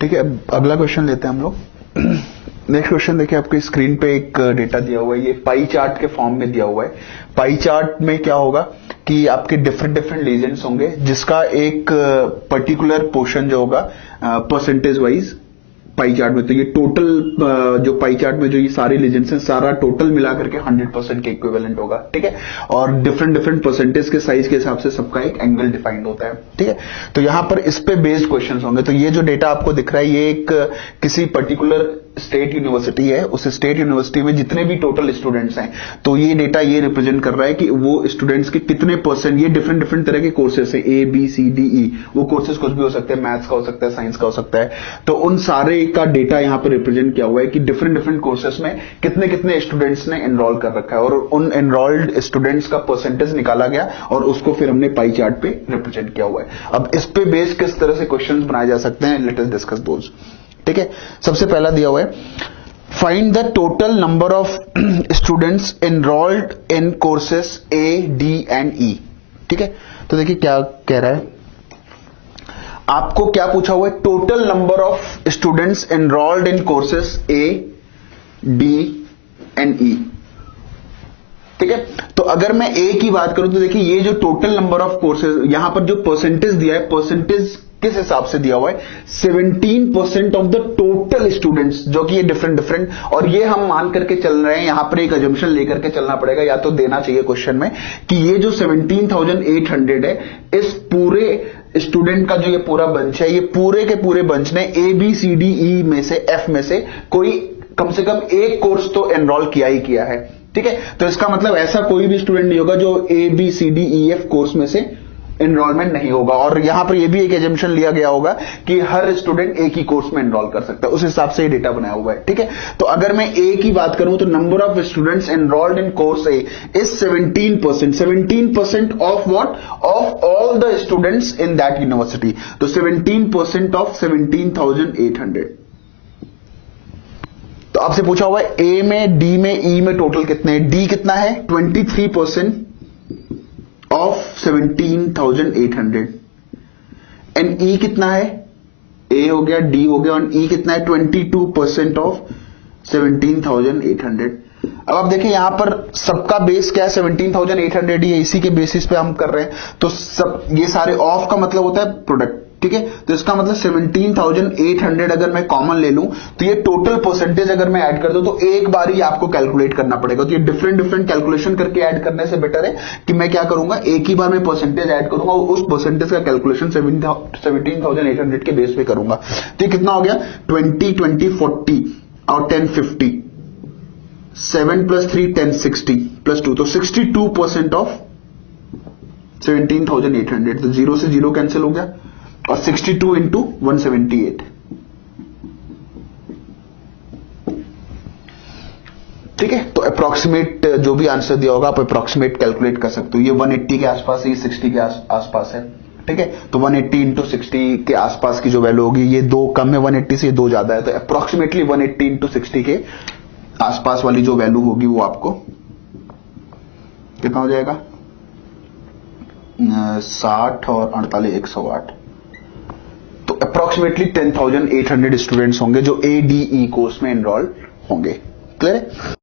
ठीक है, अब अगला क्वेश्चन लेते हैं हम लोग। नेक्स्ट क्वेश्चन देखिए, आपके स्क्रीन पे एक डेटा दिया हुआ है, ये पाई चार्ट के फॉर्म में दिया हुआ है। पाई चार्ट में क्या होगा कि आपके डिफरेंट डिफरेंट लीजेंड्स होंगे, जिसका एक पर्टिकुलर पोर्शन जो होगा परसेंटेज वाइज पाई चार्ट में। तो ये टोटल जो पाई चार्ट में जो ये सारे लीजेंड्स हैं, सारा टोटल मिला करके 100% के इक्विवेलेंट होगा। ठीक है, और डिफरेंट डिफरेंट परसेंटेज के साइज के हिसाब से सबका एक एंगल डिफाइंड होता है। ठीक है, तो यहां पर इस पे बेस्ड क्वेश्चंस होंगे। तो ये जो डेटा आपको दिख रहा है, ये एक किसी पर्टिकुलर स्टेट यूनिवर्सिटी है, उस स्टेट यूनिवर्सिटी में जितने भी टोटल स्टूडेंट्स हैं, तो ये डेटा ये रिप्रेजेंट कर रहा है कि वो स्टूडेंट्स के कितने परसेंट, ये डिफरेंट डिफरेंट तरह के कोर्सेस है, ए बी सी डी ई, वो कोर्सेस कुछ भी हो सकते हैं, मैथ्स का हो सकता है, साइंस का हो सकता है। तो उन सारे का डेटा यहां पर रिप्रेजेंट किया हुआ है कि डिफरेंट डिफरेंट कोर्सेस में कितने कितने स्टूडेंट्स ने एनरोल कर रखा है, और उन एनरोल्ड स्टूडेंट्स का परसेंटेज निकाला गया और उसको फिर हमने पाई चार्ट पे रिप्रेजेंट किया हुआ है। अब इस पे बेस किस तरह से क्वेश्चंस बनाए जा सकते हैं, लेट अस डिस्कस दोस। ठीक है, सबसे पहला दिया हुआ है, find the total number of students enrolled in courses A D and E. ठीक है, तो देखिए क्या कह रहा है, आपको क्या पूछा हुआ है, total number of students enrolled in courses A D and E. ठीक है, तो अगर मैं ए की बात करूं तो देखिए ये जो टोटल नंबर ऑफ कोर्सेज, यहां पर जो परसेंटेज दिया है, परसेंटेज किस हिसाब से दिया हुआ है, 17% ऑफ द टोटल स्टूडेंट्स, जो कि ये डिफरेंट, और ये हम मान करके चल रहे हैं, यहां पर एक अजम्पशन लेकर के चलना पड़ेगा, या तो देना चाहिए क्वेश्चन में कि ये जो 17,800 है, इस पूरे स्टूडेंट का जो ये पूरा बंच है, ये पूरे के पूरे बंच ने ए बी सी डी ई में से, एफ में से कोई कम से कम एक कोर्स तो एनरोल किया ही किया है। ठीक है, तो इसका मतलब ऐसा कोई भी स्टूडेंट नहीं होगा जो A B C D E F course में से एनरोलमेंट नहीं होगा। और यहां पर यह भी एक एजम्पशन लिया गया होगा कि हर स्टूडेंट एक ही कोर्स में एनरोल कर सकता है, उस हिसाब से ये डेटा बनाया हुआ है। ठीक है, तो अगर मैं ए की बात करूं तो number of students enrolled in course A is 17%। 17% of what, of all the students in that university. तो 17% ऑफ 17,800। तो आपसे पूछा हुआ है ए में, डी में, ई में टोटल कितने, डी कितना है 23% ऑफ 17,800, एंड ई कितना है, ए हो गया, डी हो गया, और ई कितना है 22% ऑफ 17,800। अब आप देखिए यहां पर सबका बेस क्या है, 17,800 ही है, इसी के बेसिस पे हम कर रहे हैं। तो सब ये सारे ऑफ का मतलब होता है प्रोडक्ट। ठीक है, तो इसका मतलब 17,800 अगर मैं कॉमन ले लूं तो ये टोटल परसेंटेज अगर मैं ऐड कर दूं तो एक बार ही आपको कैलकुलेट करना पड़ेगा। तो ये डिफरेंट कैलकुलेशन करके ऐड करने से बेटर है कि मैं क्या करूंगा, एक ही बार में परसेंटेज ऐड करूंगा और उस परसेंटेज का कैलकुलेशन 17,800 के बेस पे करूंगा। तो ये कितना हो गया, 20, 20, 40 और 10, 50, 7 + 3 10, 60 + 2, तो 62% ऑफ 17,800। तो 0 से 0 कैंसिल हो गया, और 62 इंटू 178। ठीक है, तो अप्रोक्सीमेट जो भी आंसर दिया होगा आप अप्रोक्सीमेट कैलकुलेट कर सकते हो। ये 180 के आसपास है, ये 60 के आसपास है। ठीक है, तो 180 इंटू 60 के आसपास की जो वैल्यू होगी, ये 2 कम है 180 से, ये 2 ज्यादा है, तो अप्रोक्सीमेटली 180 इंटू 60 के आसपास वाली जो वैल्यू होगी वो आपको कितना हो जाएगा, 60 और 48, 108। तो अप्रोक्सीमेटली 10,800 स्टूडेंट्स होंगे जो ADE कोर्स में एनरोल होंगे। क्लियर है?